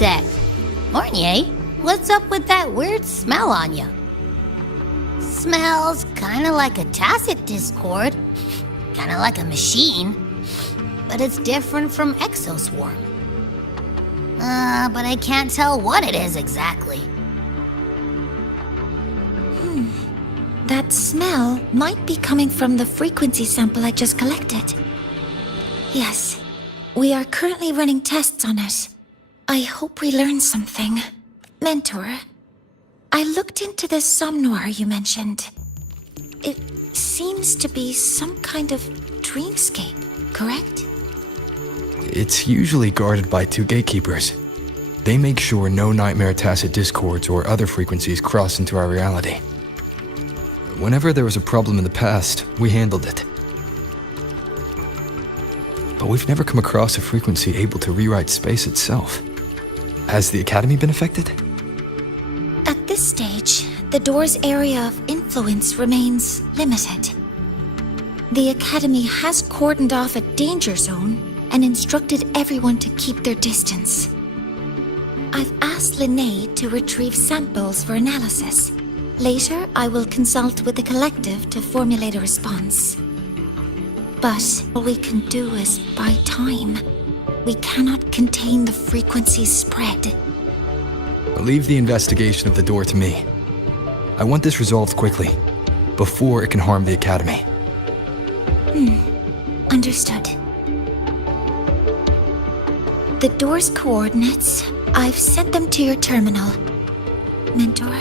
sec. Mornier, what's up with that weird smell on you? Smells kinda like a tacit discord. Kinda like a machine. But it's different from Exoswarm. But I can't tell what it is exactly. That smell might be coming from the frequency sample I just collected. Yes, we are currently running tests on it. I hope we learn something. Mentor, I looked into the somnoir you mentioned. It seems to be some kind of dreamscape, correct? It's usually guarded by 2 gatekeepers. They make sure no nightmare tacit discords or other frequencies cross into our reality. Whenever there was a problem in the past, we handled it. But we've never come across a frequency able to rewrite space itself. Has the Academy been affected? At this stage, the door's area of influence remains limited. The Academy has cordoned off a danger zone and instructed everyone to keep their distance. I've asked Linnae to retrieve samples for analysis. Later, I will consult with the collective to formulate a response. But all we can do is buy time. We cannot contain the frequency's spread. Leave the investigation of the door to me. I want this resolved quickly, before it can harm the Academy. Understood. The door's coordinates, I've sent them to your terminal. Mentor,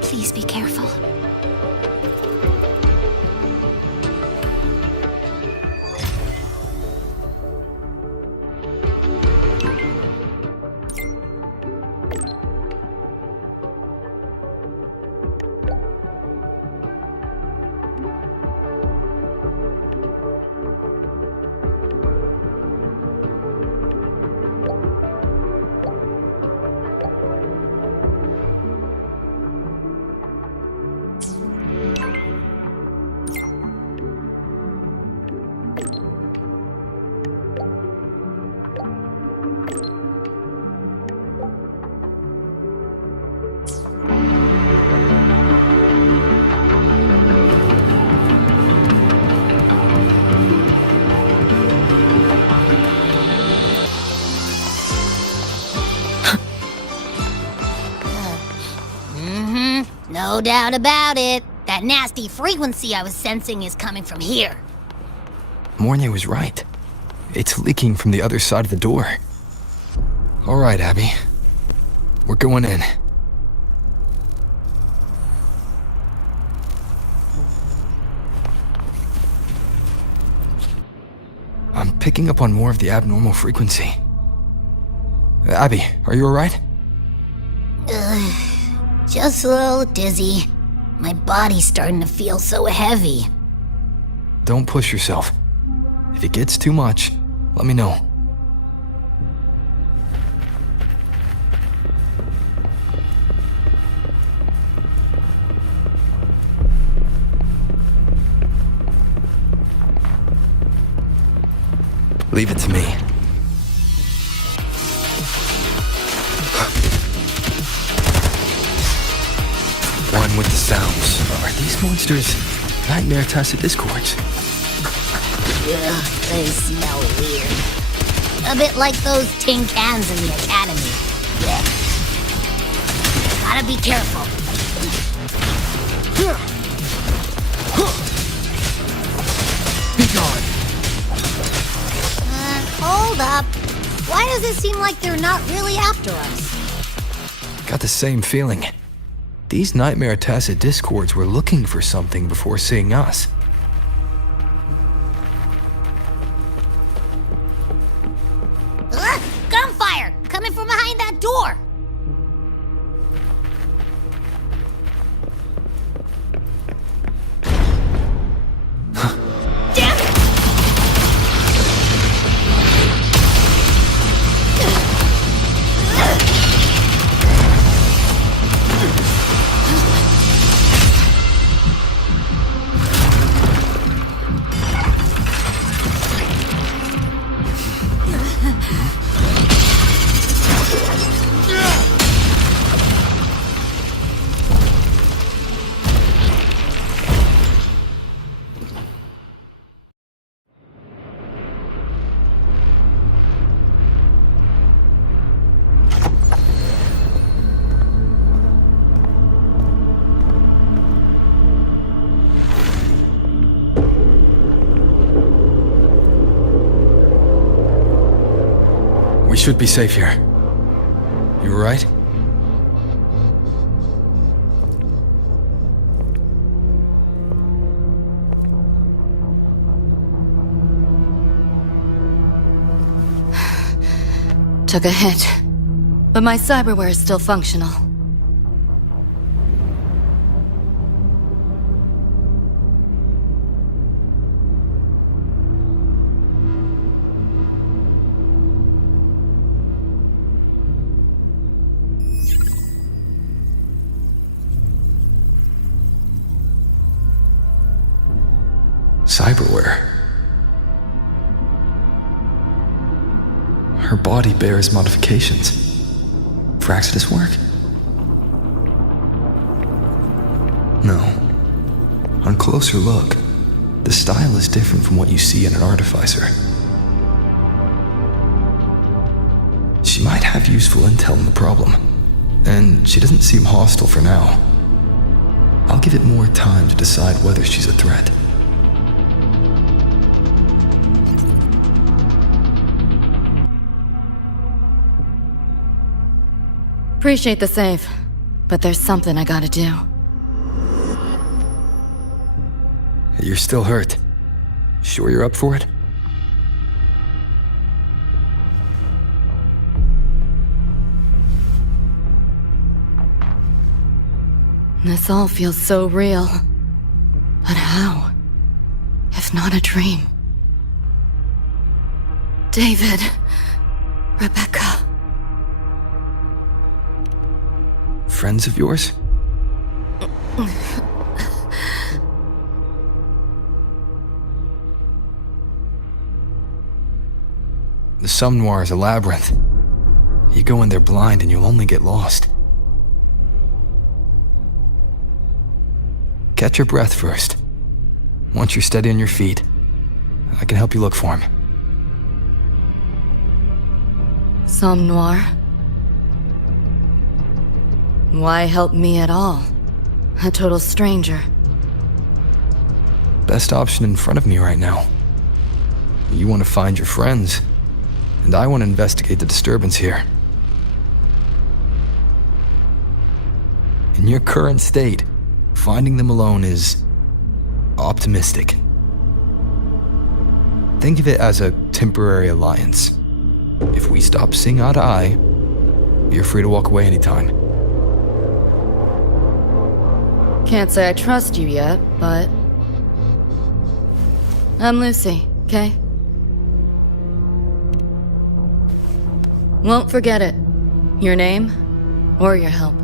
please be careful. No doubt about it. That nasty frequency I was sensing is coming from here. Mornier was right. It's leaking from the other side of the door. All right, Abby. We're going in. I'm picking up on more of the abnormal frequency. Abby, are you all right? Just a little dizzy. My body's starting to feel so heavy. Don't push yourself. If it gets too much, let me know. Leave it to me. One with the sounds. Are these monsters nightmare tacit discords? Ugh, they smell weird. A bit like those tin cans in the Academy. Blech. Gotta be careful. Be gone. Hold up. Why does it seem like they're not really after us? Got the same feeling. These nightmare tacit discords were looking for something before seeing us. Gunfire! Coming from behind that door! Damn it! should be safe here. You alright? Took a hit, but my cyberware is still functional. Cyberware. Her body bears modifications. For Exodus work? No. On closer look, the style is different from what you see in an artificer. She might have useful intel on the problem, and she doesn't seem hostile for now. I'll give it more time to decide whether she's a threat. Appreciate the save, but there's something I gotta do. You're still hurt. Sure you're up for it? This all feels so real. But how? If not a dream? David. Rebecca. Friends of yours? The Somme Noir is a labyrinth. You go in there blind and you'll only get lost. Catch your breath first. Once you're steady on your feet, I can help you look for him. Somme Noir? Why help me at all? A total stranger. Best option in front of me right now. You want to find your friends, and I want to investigate the disturbance here. In your current state, finding them alone is optimistic. Think of it as a temporary alliance. If we stop seeing eye to eye, you're free to walk away anytime. Can't say I trust you yet, but... I'm Lucy, okay? Won't forget it. Your name, or your help.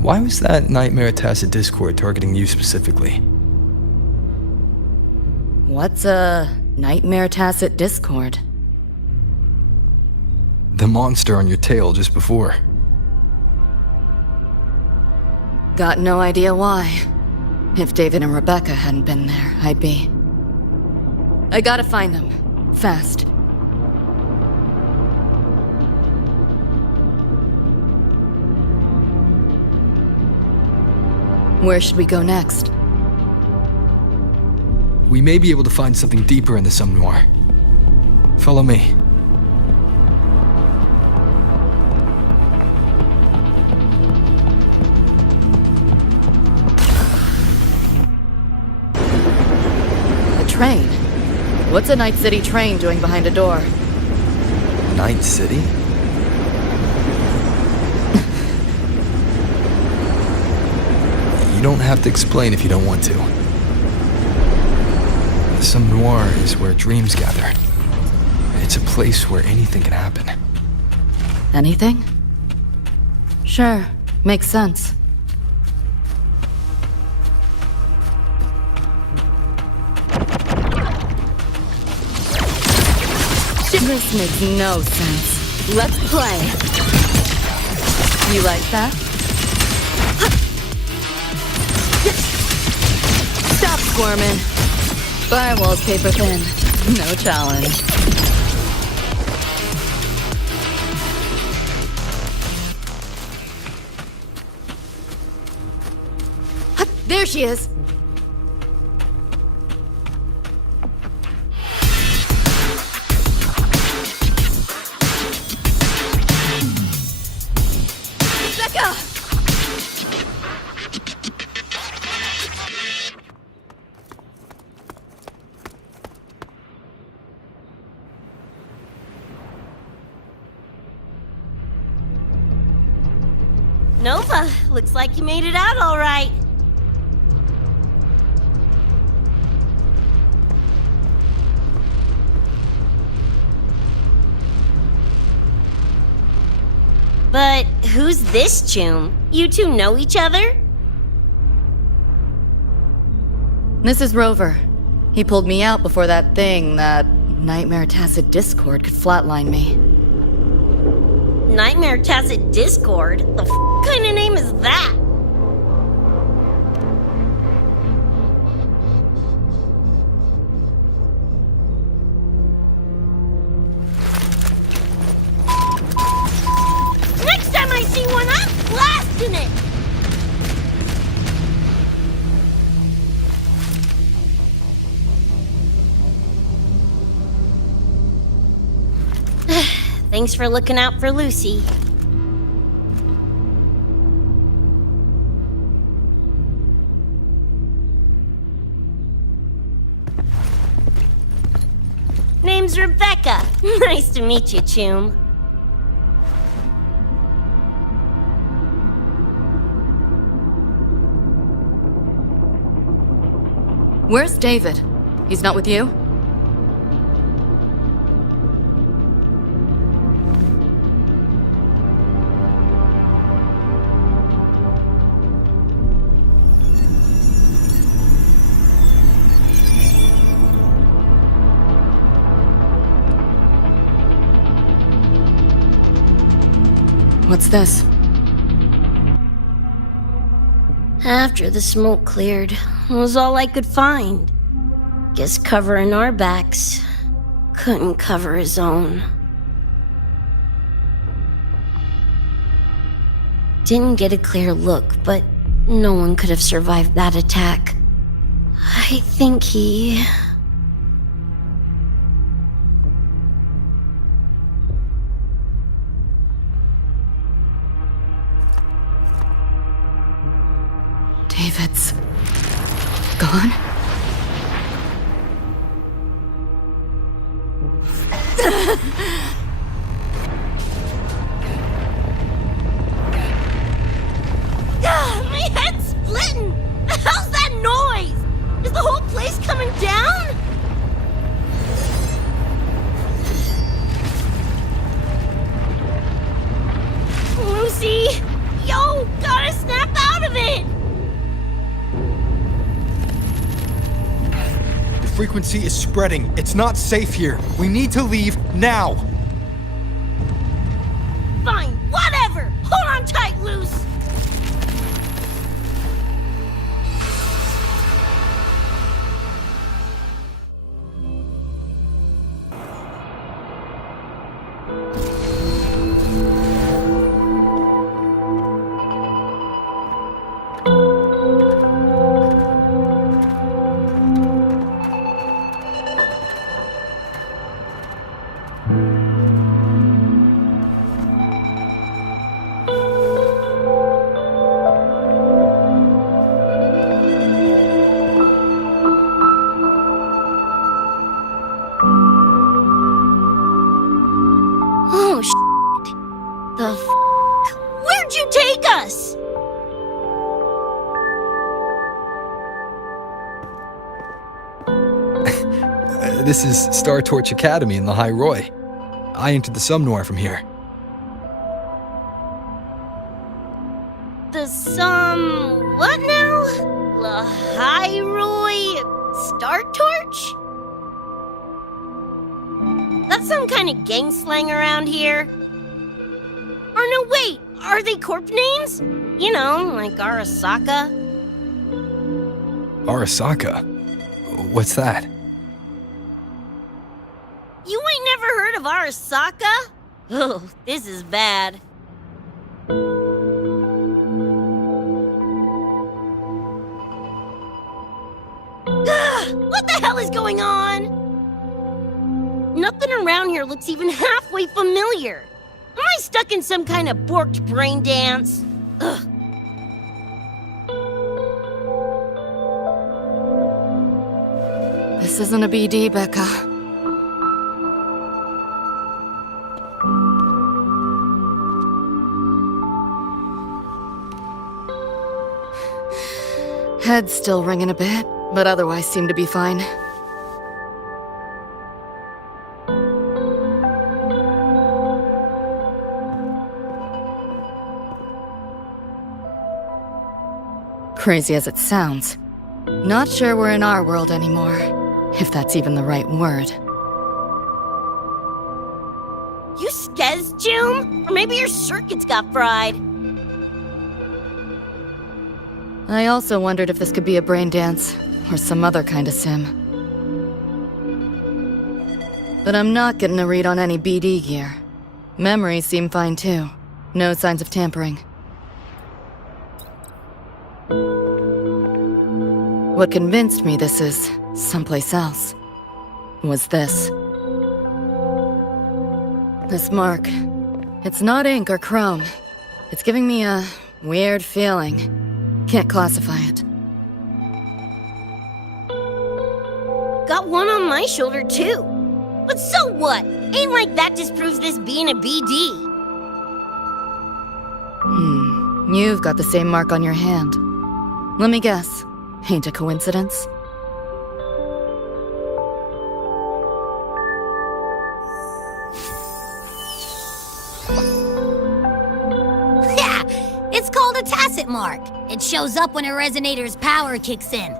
Why was that Nightmare Tacit Discord targeting you specifically? What's a Nightmare Tacit Discord? The monster on your tail just before. Got no idea why. If David and Rebecca hadn't been there, I'd be... I gotta find them. Fast. Where should we go next? We may be able to find something deeper in the Somme Noir. Follow me. A train? What's a Night City train doing behind a door? Night City? You don't have to explain if you don't want to. The Somme Noir is where dreams gather. It's a place where anything can happen. Anything? Sure, makes sense. This makes no sense. Let's play. You like that? Stop squirming. Firewall's paper thin. No challenge. There she is! Becca! Nova, looks like you made it out all right. But who's this Choom? You two know each other? This is Rover. He pulled me out before that thing, that Nightmare Tacit Discord, could flatline me. Nightmare Tacit Discord? The kind of name is that? Next time I see one, I'm blasting it! Thanks for looking out for Lucy. Name's Rebecca. Nice to meet you, Choom. Where's David? He's not with you? What's this? After the smoke cleared, it was all I could find. Guess covering our backs couldn't cover his own. Didn't get a clear look, but no one could have survived that attack. I think he... David's gone? My head's splitting! The hell's that noise? Is the whole place coming down? Lucy! Yo, gotta snap out of it! The frequency is spreading. It's not safe here. We need to leave now. Fine, whatever! Hold on tight, Luce! Oh, shit. The f***? Where'd you take us? This is Star Torch Academy in the High Roy. I entered the Sumnor from here. The what now? Lahairoi Star Torch? That's some kind of gang slang around here. Or no, wait, are they corp names? You know, like Arasaka. Arasaka? What's that? You ain't never heard of Arasaka? Oh, this is bad. What the hell is going on? Nothing around here looks even halfway familiar. Am I stuck in some kind of borked brain dance? Ugh. This isn't a BD, Becca. Head's still ringing a bit, but otherwise seem to be fine. Crazy as it sounds, not sure we're in our world anymore, if that's even the right word. You skez, June? Or maybe your circuits got fried. I also wondered if this could be a brain dance, or some other kind of sim. But I'm not getting a read on any BD gear. Memories seem fine too. No signs of tampering. What convinced me this is someplace else was this. This mark. It's not ink or chrome. It's giving me a weird feeling. Can't classify it. Got one on my shoulder, too. But so what? Ain't like that disproves this being a BD. You've got the same mark on your hand. Let me guess. Ain't a coincidence? Yeah, it's called a tacit mark. It shows up when a resonator's power kicks in.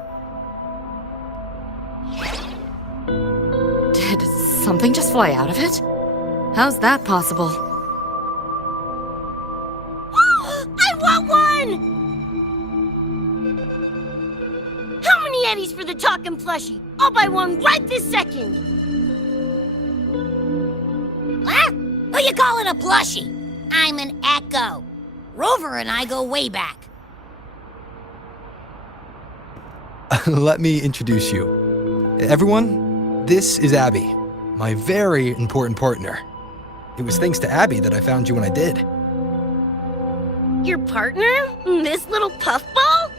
Did something just fly out of it? How's that possible? I want one! How many eddies for the talking plushie? I'll buy one right this second! Huh? Who you calling a plushie? I'm an Echo. Rover and I go way back. Let me introduce you. Everyone, this is Abby, my very important partner. It was thanks to Abby that I found you when I did. Your partner? This little puffball?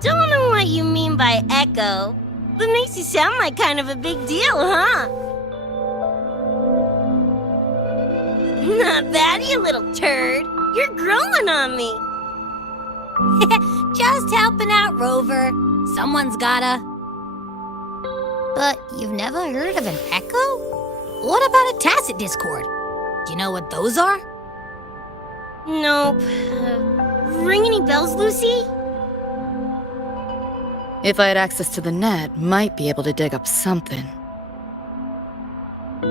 Don't know what you mean by Echo, but makes you sound like kind of a big deal, huh? Not bad, you little turd. You're growing on me. Just helping out, Rover. Someone's gotta. But you've never heard of an Echo? What about a tacit discord? Do you know what those are? Nope. Ring any bells, Lucy? If I had access to the net, might be able to dig up something.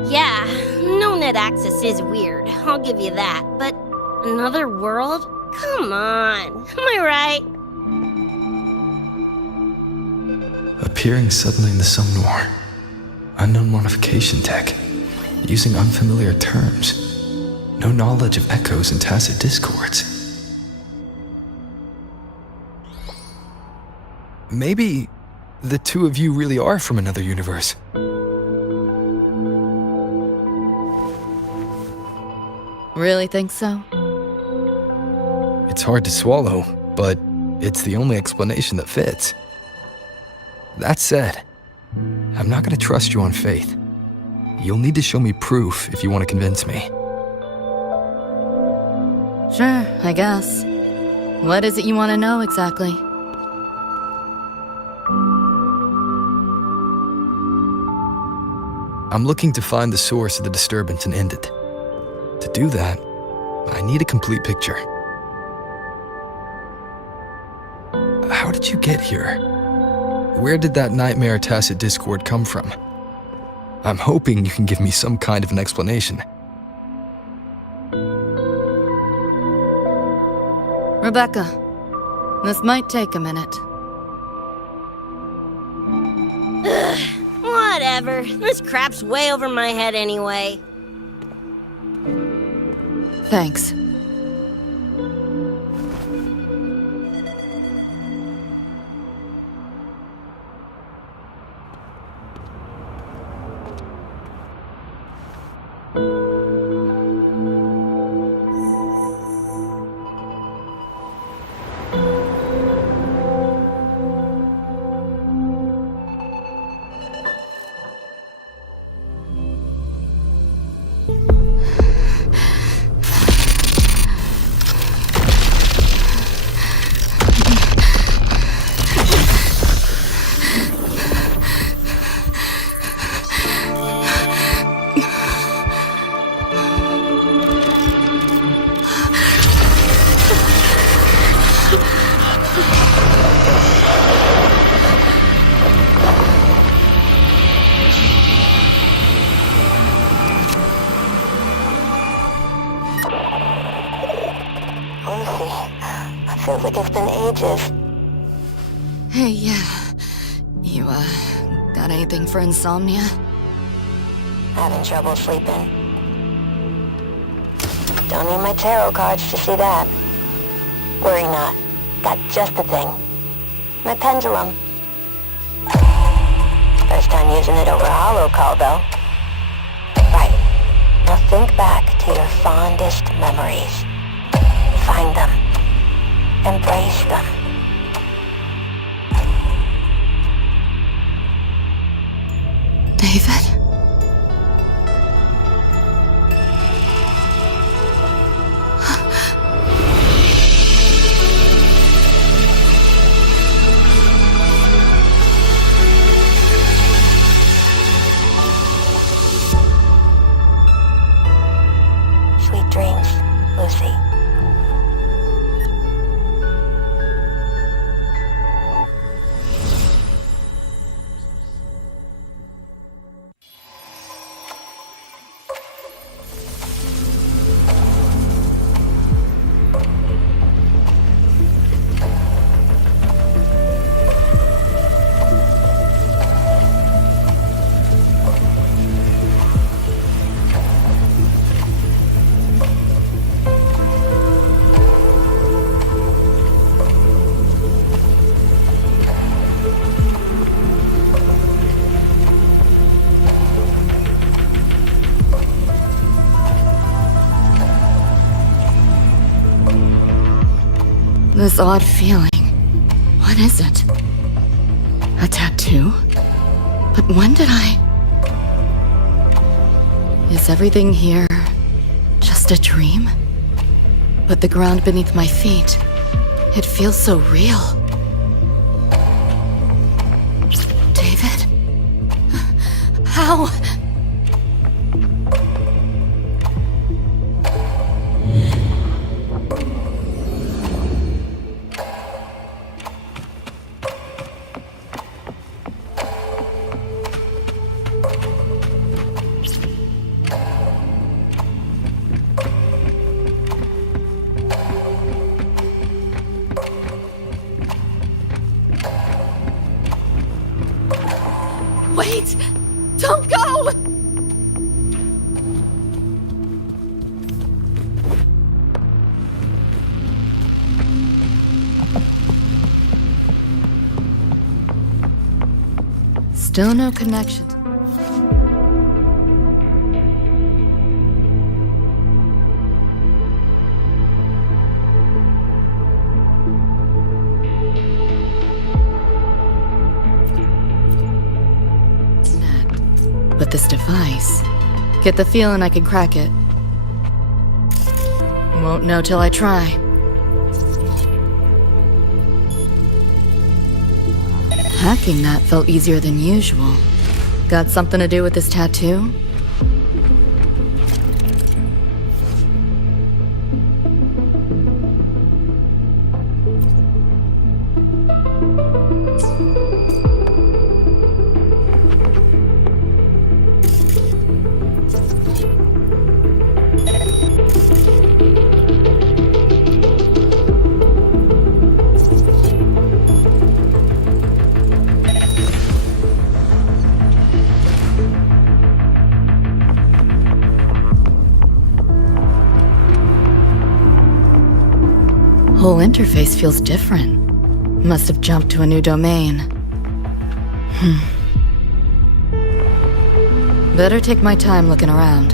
Yeah, no net access is weird, I'll give you that. But another world? Come on, am I right? Appearing suddenly in the Somnor. Unknown modification tech. Using unfamiliar terms. No knowledge of echoes and tacit discords. Maybe the two of you really are from another universe. Really think so? It's hard to swallow, but it's the only explanation that fits. That said, I'm not gonna trust you on faith. You'll need to show me proof if you want to convince me. Sure, I guess. What is it you want to know exactly? I'm looking to find the source of the disturbance and end it. To do that, I need a complete picture. How did you get here? Where did that nightmare tacit discord come from? I'm hoping you can give me some kind of an explanation. Rebecca, this might take a minute. Whatever, this crap's way over my head anyway. Thanks. Feels like it's been ages. Hey, yeah. You, got anything for insomnia? Having trouble sleeping. Don't need my tarot cards to see that. Worry not. Got just the thing. My pendulum. First time using it over hollow call, though. Right. Now think back to your fondest memories. Find them. Embrace them. David? Sweet dreams, Lucy. This odd feeling. What is it? A tattoo? But when did I... Is everything here just a dream? But the ground beneath my feet, it feels so real. David? How? Wait! Don't go! Still no connection. But this device, get the feeling I could crack it. Won't know till I try. Hacking that felt easier than usual. Got something to do with this tattoo? Whole interface feels different. Must have jumped to a new domain. Better take my time looking around.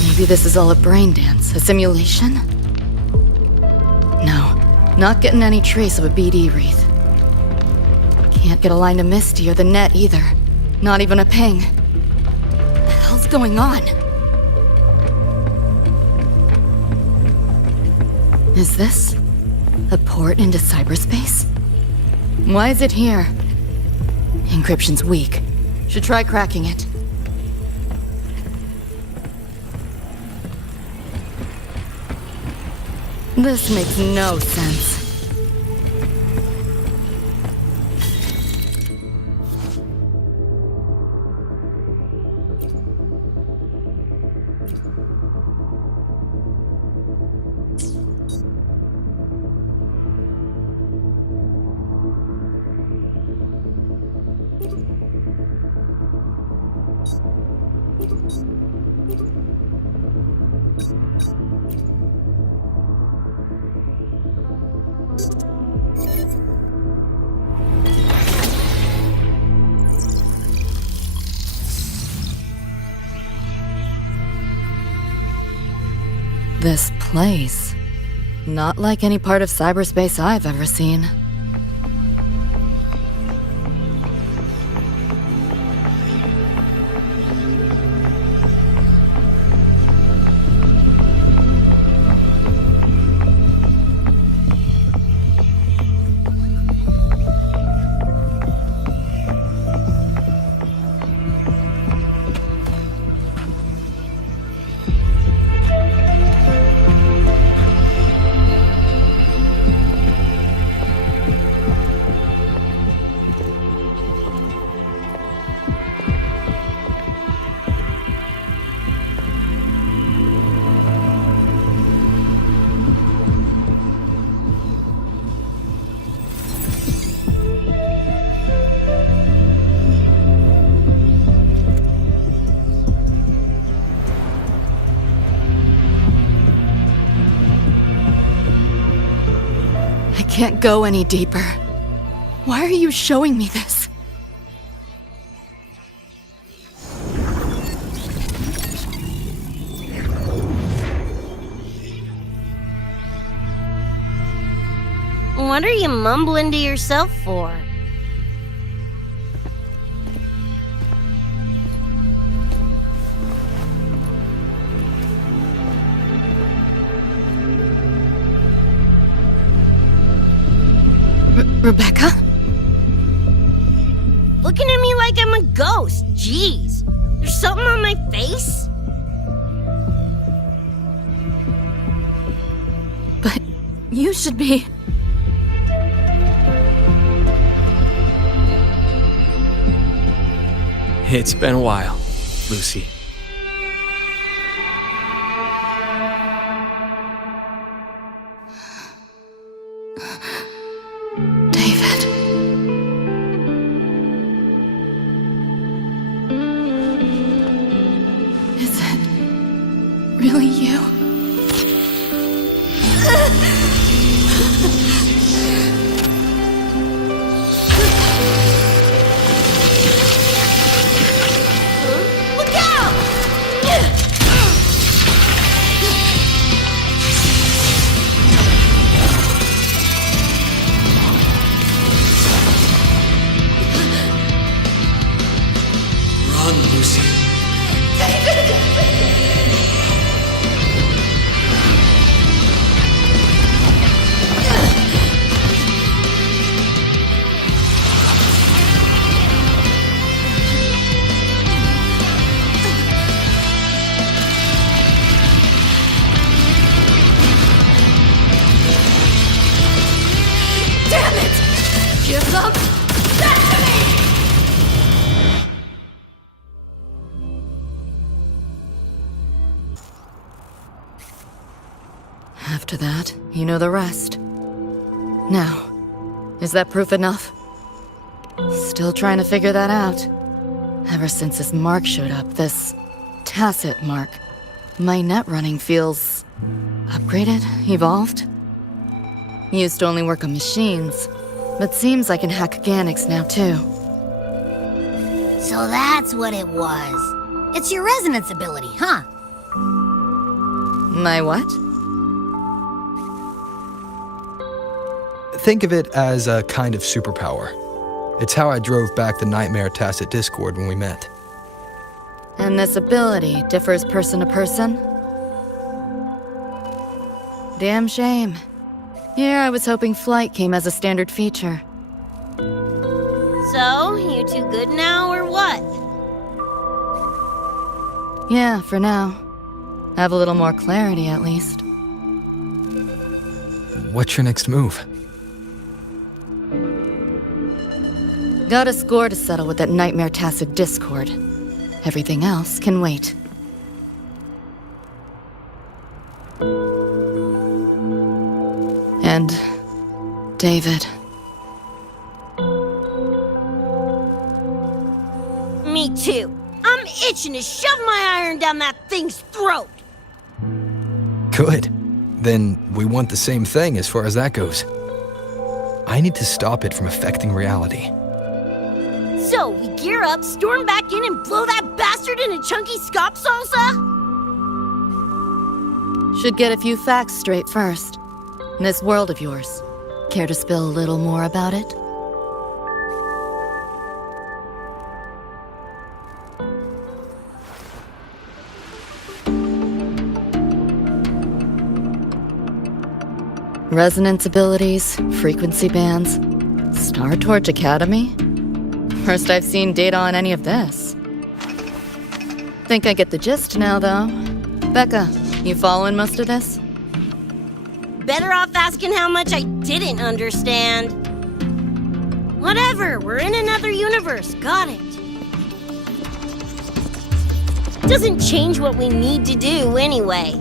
Maybe this is all a brain dance, a simulation? No, not getting any trace of a BD wreath. Can't get a line to Misty or the net either. Not even a ping. What the hell's going on? Is this a port into cyberspace? Why is it here? Encryption's weak. Should try cracking it. This makes no sense. This place. Not like any part of cyberspace I've ever seen. Can't go any deeper. Why are you showing me this? What are you mumbling to yourself for? Rebecca? Looking at me like I'm a ghost. Jeez. There's something on my face? But you should be... It's been a while, Lucy. David. Is it really you? Look out! Run, Lucy. Damn it! Give up! Back to me! After that, you know the rest. Now, is that proof enough? Still trying to figure that out. Ever since this mark showed up, this tacit mark, my net running feels upgraded, evolved. Used to only work on machines, but seems I can hack organics now too. So that's what it was. It's your resonance ability, huh? My what? Think of it as a kind of superpower. It's how I drove back the Nightmare Tacit Discord when we met. And this ability differs person to person? Damn shame. Here I was hoping flight came as a standard feature. So, you two good now, or what? Yeah, for now. Have a little more clarity, at least. What's your next move? Got a score to settle with that Nightmare Tacit Discord. Everything else can wait. And David. Me too. I'm itching to shove my iron down that thing's throat. Good. Then we want the same thing as far as that goes. I need to stop it from affecting reality. So, we gear up, storm back in, and blow that bastard into chunky scop salsa? Should get a few facts straight first. This world of yours. Care to spill a little more about it? Resonance abilities, frequency bands, Star Torch Academy? First I've seen data on any of this. Think I get the gist now, though. Becca, you following most of this? Better off asking how much I didn't understand. Whatever, we're in another universe, got it. Doesn't change what we need to do anyway.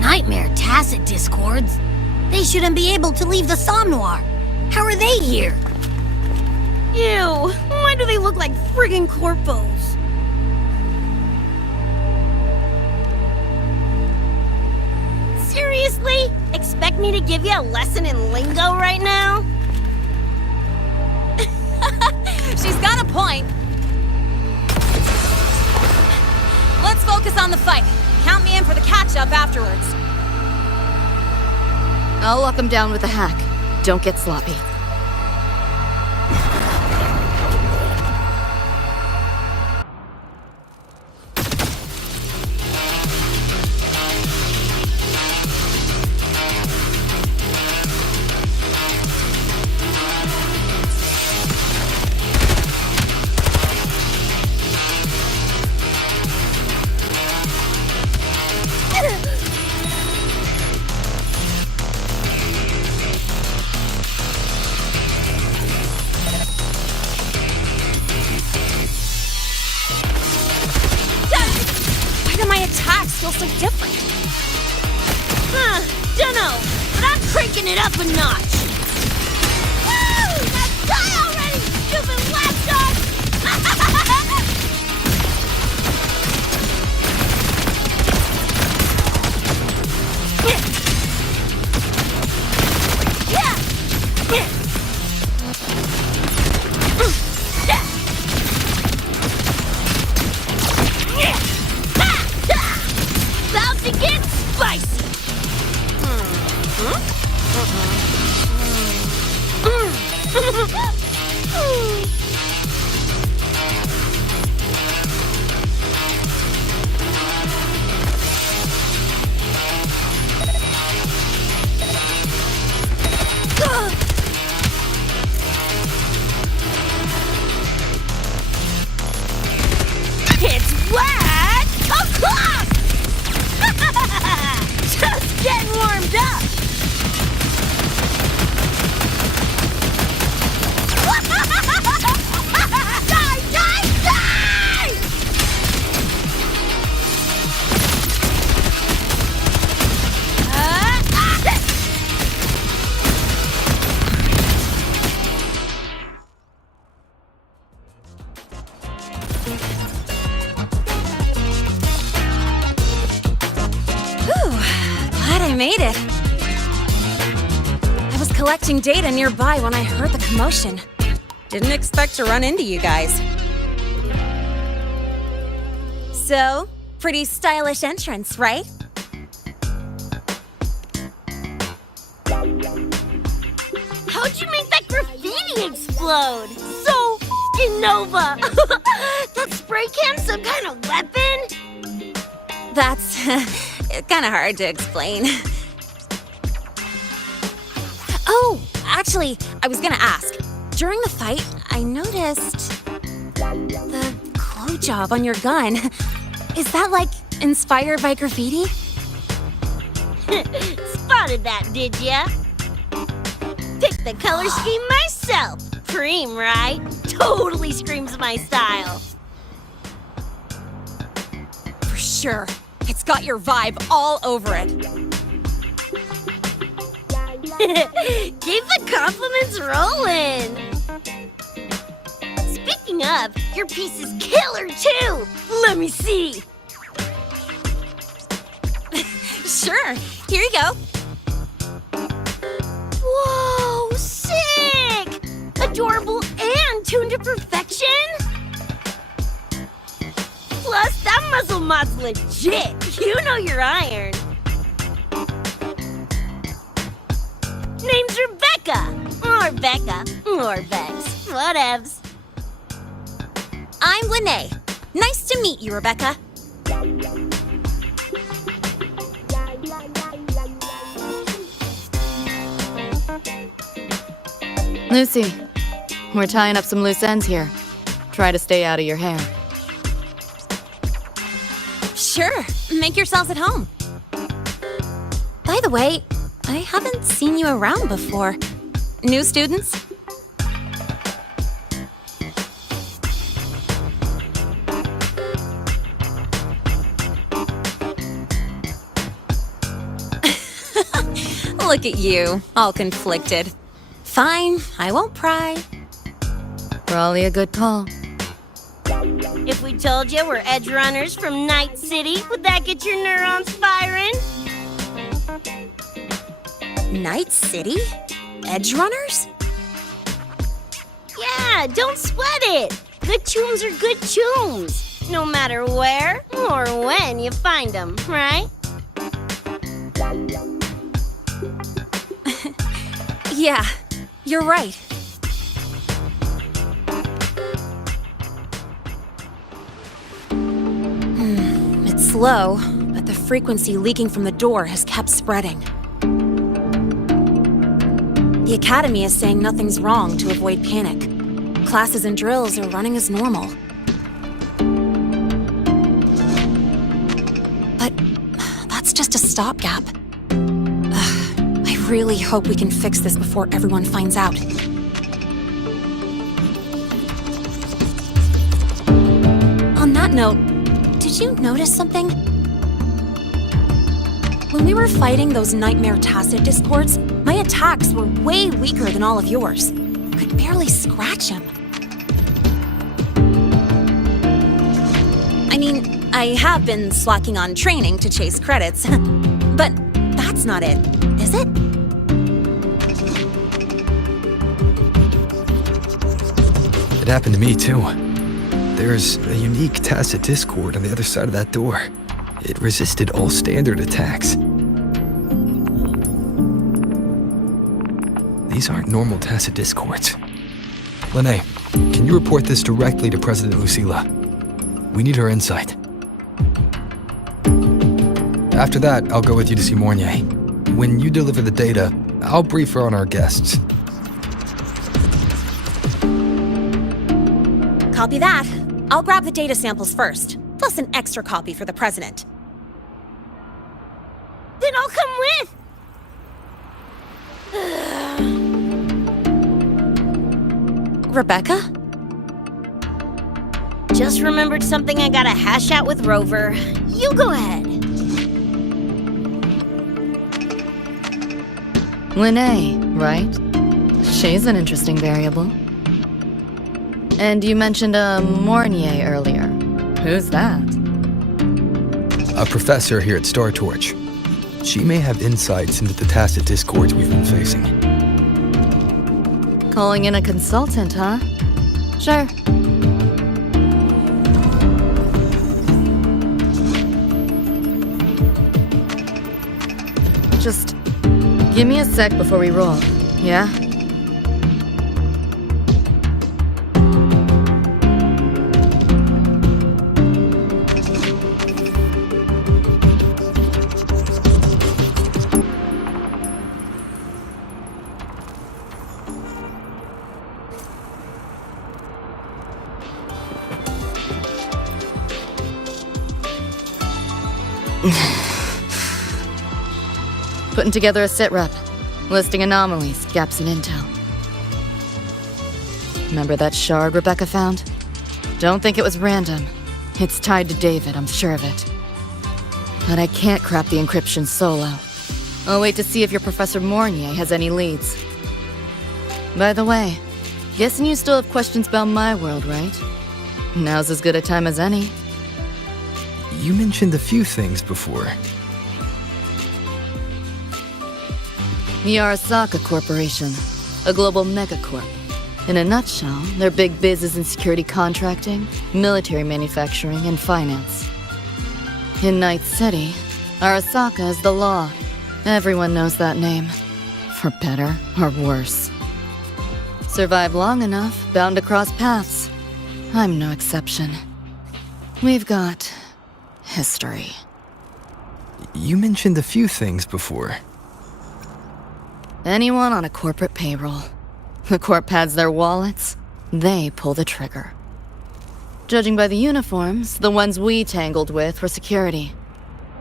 Nightmare Tacit Discords? They shouldn't be able to leave the Somnoir. How are they here? Ew, why do they look like friggin' corpos? Seriously? Expect me to give you a lesson in lingo right now? She's got a point. Let's focus on the fight. Count me in for the catch-up afterwards. I'll lock him down with a hack. Don't get sloppy. Why do my attacks feel so different? Dunno, but I'm cranking it up a notch. Woo! Now die already, stupid lapdog! About to get spicy! It's wet o'clock! Just getting warmed up! Die, die, die! Glad I made it. I was collecting data nearby when I heard the commotion. Didn't expect to run into you guys. So, pretty stylish entrance, right? How'd you make that graffiti explode? So f***ing Nova! That spray can some kind of weapon? That's kind of hard to explain. Oh, actually, I was gonna ask. During the fight, I noticed the glow job on your gun. Is that, like, inspired by graffiti? Spotted that, did ya? Picked the color scheme myself. Cream, right? Totally screams my style. For sure. It's got your vibe all over it. Keep the compliments rolling. Speaking of, your piece is killer too. Let me see. Sure. Here you go. Whoa, sick! Adorable and tuned to perfection? Plus, that muzzle mod's legit. You know your iron. Name's Rebecca. Or Becca. Or Vex. Whatevs. I'm Lene. Nice to meet you, Rebecca. Lucy, we're tying up some loose ends here. Try to stay out of your hair. Sure. Make yourselves at home. By the way, I haven't seen you around before. New students? Look at you, all conflicted. Fine, I won't pry. Probably a good call. If we told you we're Edgerunners from Night City, would that get your neurons firing? Night City? Edgerunners? Yeah, don't sweat it. Good tunes are good tunes. No matter where or when you find them, right? Yeah, you're right. It's slow, but the frequency leaking from the door has kept spreading. The Academy is saying nothing's wrong to avoid panic. Classes and drills are running as normal. But that's just a stopgap. I really hope we can fix this before everyone finds out. On that note, did you notice something? When we were fighting those nightmare tacit discords, my attacks were way weaker than all of yours. Could barely scratch him. I mean, I have been slacking on training to chase credits, but that's not it, is it? It happened to me, too. There's a unique tacit discord on the other side of that door. It resisted all standard attacks. These aren't normal tacit discords. Lene, can you report this directly to President Lucilla? We need her insight. After that, I'll go with you to see Mornier. When you deliver the data, I'll brief her on our guests. Copy that. I'll grab the data samples first, plus an extra copy for the president. Then I'll come with. Rebecca? Just remembered something I gotta hash out with Rover. You go ahead. Lene, right? She's an interesting variable. And you mentioned a Mornier earlier. Who's that? A professor here at StarTorch. She may have insights into the tacit discords we've been facing. Calling in a consultant, huh? Sure. Just give me a sec before we roll, yeah? Putting together a sitrep, listing anomalies, gaps in intel. Remember that shard Rebecca found? Don't think it was random. It's tied to David, I'm sure of it. But I can't crack the encryption solo. I'll wait to see if your Professor Mornier has any leads. By the way, guessing you still have questions about my world, right? Now's as good a time as any. You mentioned a few things before. The Arasaka Corporation, a global megacorp. In a nutshell, their big biz is in security contracting, military manufacturing, and finance. In Night City, Arasaka is the law. Everyone knows that name. For better or worse. Survive long enough, bound to cross paths. I'm no exception. We've got history. You mentioned a few things before. Anyone on a corporate payroll. The corp pads their wallets, they pull the trigger. Judging by the uniforms, the ones we tangled with were security.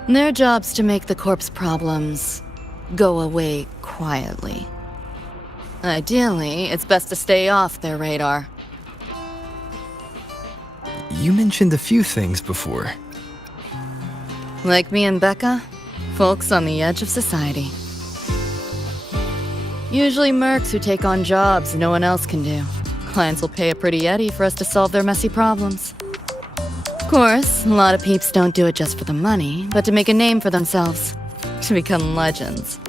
Their job's to make the corp's problems go away quietly. Ideally, it's best to stay off their radar. You mentioned a few things before. Like me and Becca, folks on the edge of society. Usually mercs who take on jobs no one else can do. Clients will pay a pretty eddy for us to solve their messy problems. Of course, a lot of peeps don't do it just for the money, but to make a name for themselves. To become legends.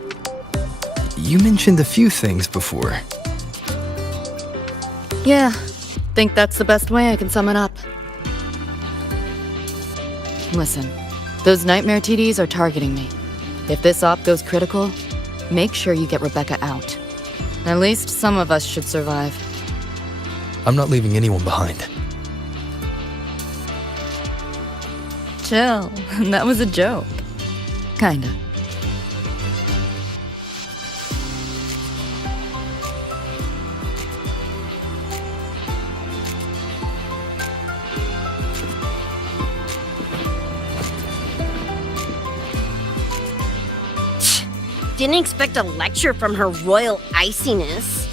You mentioned a few things before. Yeah, think that's the best way I can sum it up. Listen, those nightmare TDs are targeting me. If this op goes critical, make sure you get Rebecca out. At least some of us should survive. I'm not leaving anyone behind. Chill, that was a joke. Kinda. Didn't expect a lecture from her royal iciness.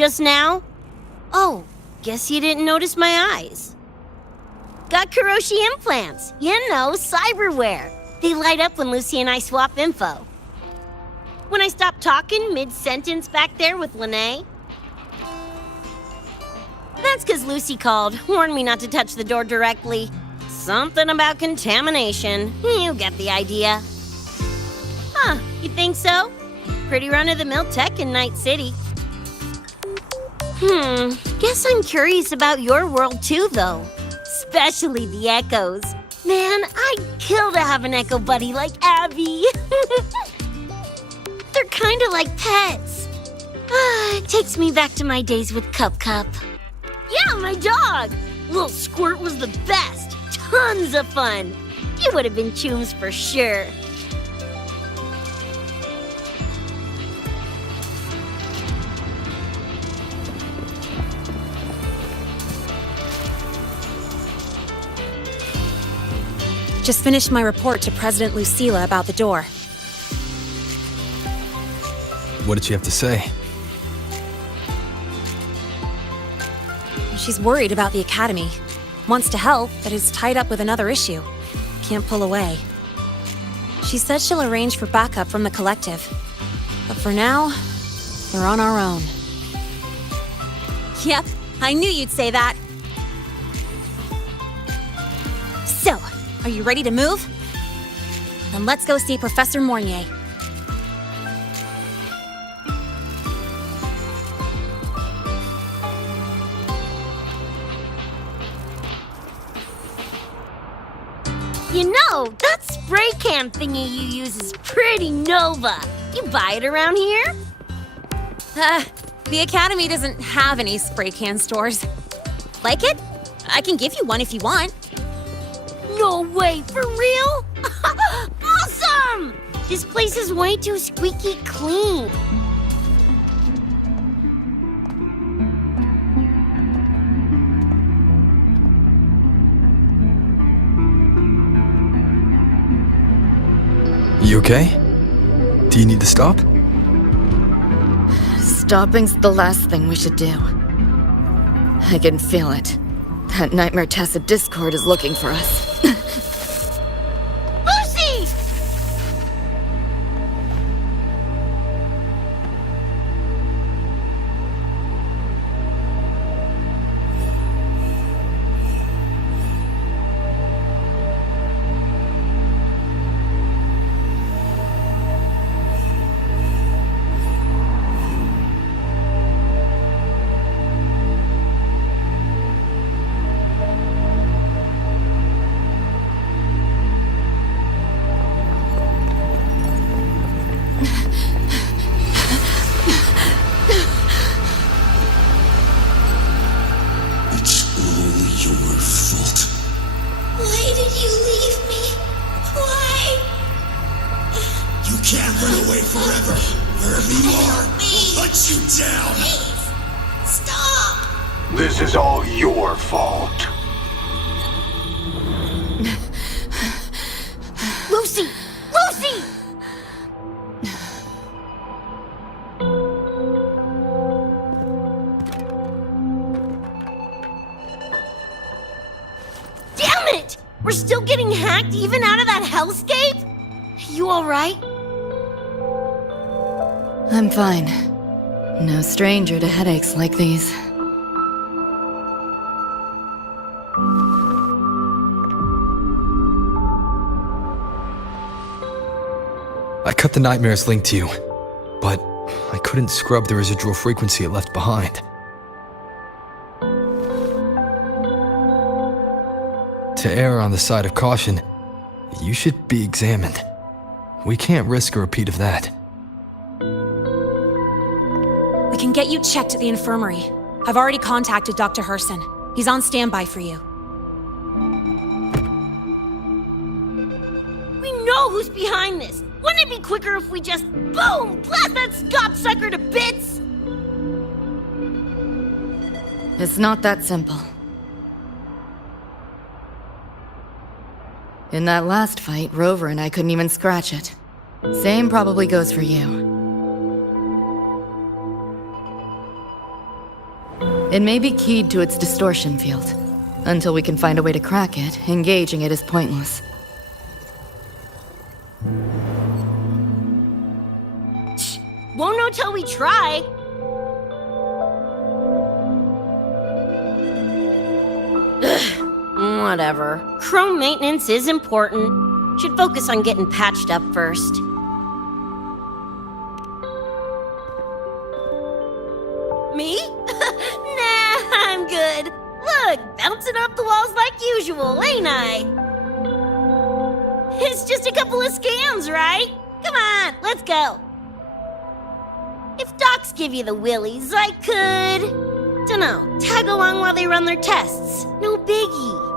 just now? Oh, guess you didn't notice my eyes. Got Kuroshi implants. You know, cyberware. They light up when Lucy and I swap info. When I stop talking mid-sentence back there with Lene. That's because Lucy called, warned me not to touch the door directly. Something about contamination. You get the idea. Huh, you think so? Pretty run-of-the-mill tech in Night City. Guess I'm curious about your world too, though. Especially the echoes. Man, I'd kill to have an echo buddy like Abby. They're kinda like pets. It takes me back to my days with Cup Cup. Yeah, my dog! Little Squirt was the best. Tons of fun. You would have been chooms for sure. Just finished my report to President Lucilla about the door. What did she have to say? She's worried about the Academy. Wants to help, but is tied up with another issue. Can't pull away. She said she'll arrange for backup from the collective. But for now, we're on our own. Yep, I knew you'd say that. So, are you ready to move? Then let's go see Professor Mornier. You know, that spray can thingy you use is pretty Nova. You buy it around here? The Academy doesn't have any spray can stores. Like it? I can give you one if you want. No way, for real? Awesome! This place is way too squeaky clean. You okay? Do you need to stop? Stopping's the last thing we should do. I can feel it. That Nightmare Tacit Discord is looking for us. Lucy! This is all your fault. Lucy! Lucy! Damn it! We're still getting hacked even out of that hellscape? You alright? I'm fine. No stranger to headaches like these. I cut the nightmare's link to you, but I couldn't scrub the residual frequency it left behind. To err on the side of caution, you should be examined. We can't risk a repeat of that. We can get you checked at the infirmary. I've already contacted Dr. Herson. He's on standby for you. We know who's behind this! Wouldn't it be quicker if we just, boom, blast that Scott sucker to bits? It's not that simple. In that last fight, Rover and I couldn't even scratch it. Same probably goes for you. It may be keyed to its distortion field. Until we can find a way to crack it, engaging it is pointless. Won't know till we try. Ugh, whatever. Chrome maintenance is important. Should focus on getting patched up first. Me? Nah, I'm good. Look, bouncing off the walls like usual, ain't I? It's just a couple of scans, right? Come on, let's go. If docs give you the willies, I could... dunno, tag along while they run their tests. No biggie.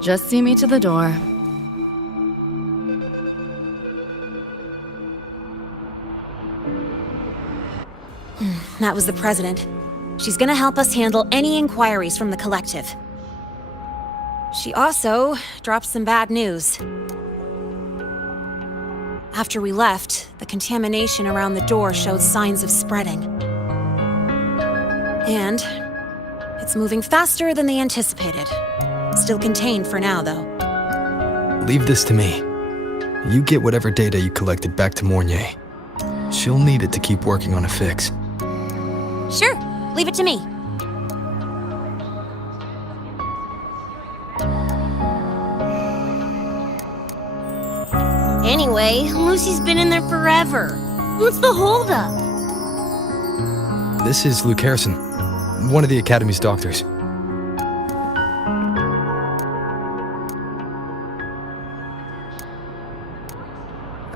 Just see me to the door. That was the president. She's gonna help us handle any inquiries from the collective. She also dropped some bad news. After we left, the contamination around the door showed signs of spreading. And it's moving faster than they anticipated. Still contained for now, though. Leave this to me. You get whatever data you collected back to Mornier. She'll need it to keep working on a fix. Sure, leave it to me. Anyway, Lucy's been in there forever. What's the holdup? This is Luke Harrison, one of the Academy's doctors.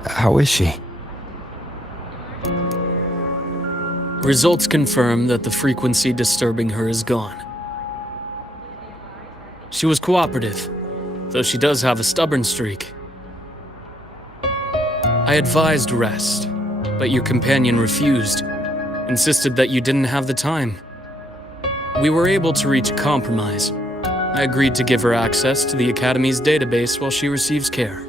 How is she? Results confirm that the frequency disturbing her is gone. She was cooperative, though she does have a stubborn streak. I advised rest, but your companion refused, insisted that you didn't have the time. We were able to reach a compromise. I agreed to give her access to the Academy's database while she receives care.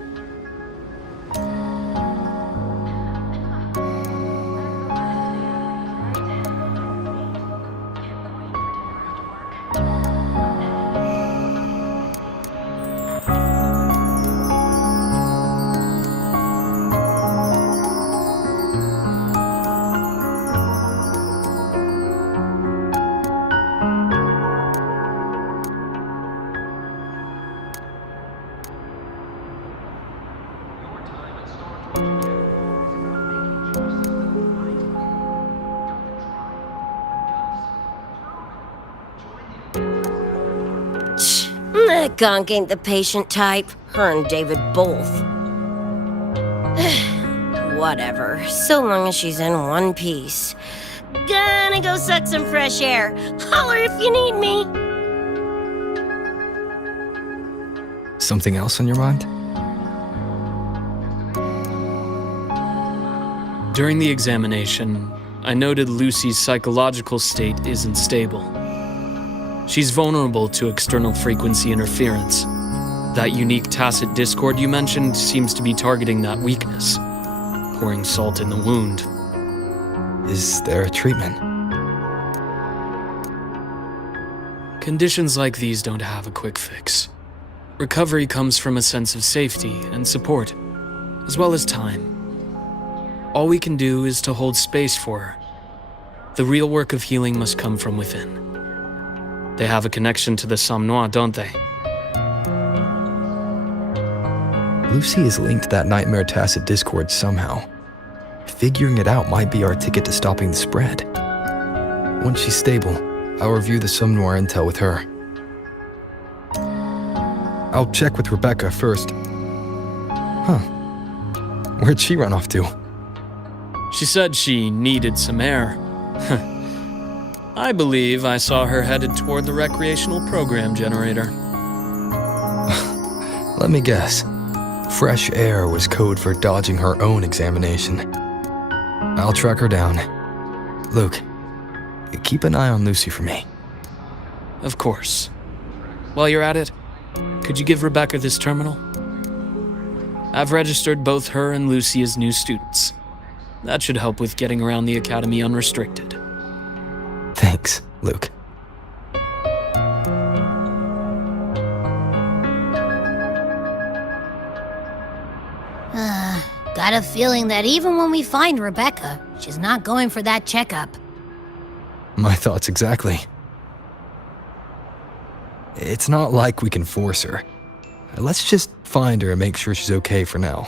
That gonk ain't the patient type. Her and David both. Whatever, so long as she's in one piece. Gonna go suck some fresh air. Holler if you need me. Something else on your mind? During the examination, I noted Lucy's psychological state isn't stable. She's vulnerable to external frequency interference. That unique tacit discord you mentioned seems to be targeting that weakness, pouring salt in the wound. Is there a treatment? Conditions like these don't have a quick fix. Recovery comes from a sense of safety and support, as well as time. All we can do is to hold space for her. The real work of healing must come from within. They have a connection to the Somme Noire, don't they? Lucy is linked to that nightmare tacit discord somehow. Figuring it out might be our ticket to stopping the spread. Once she's stable, I'll review the Somme Noire intel with her. I'll check with Rebecca first. Huh. Where'd she run off to? She said she needed some air. I believe I saw her headed toward the recreational program generator. Let me guess. Fresh air was code for dodging her own examination. I'll track her down. Luke, keep an eye on Lucy for me. Of course. While you're at it, could you give Rebecca this terminal? I've registered both her and Lucy as new students. That should help with getting around the Academy unrestricted. Luke. Got a feeling that even when we find Rebecca, she's not going for that checkup. My thoughts exactly. It's not like we can force her. Let's just find her and make sure she's okay for now.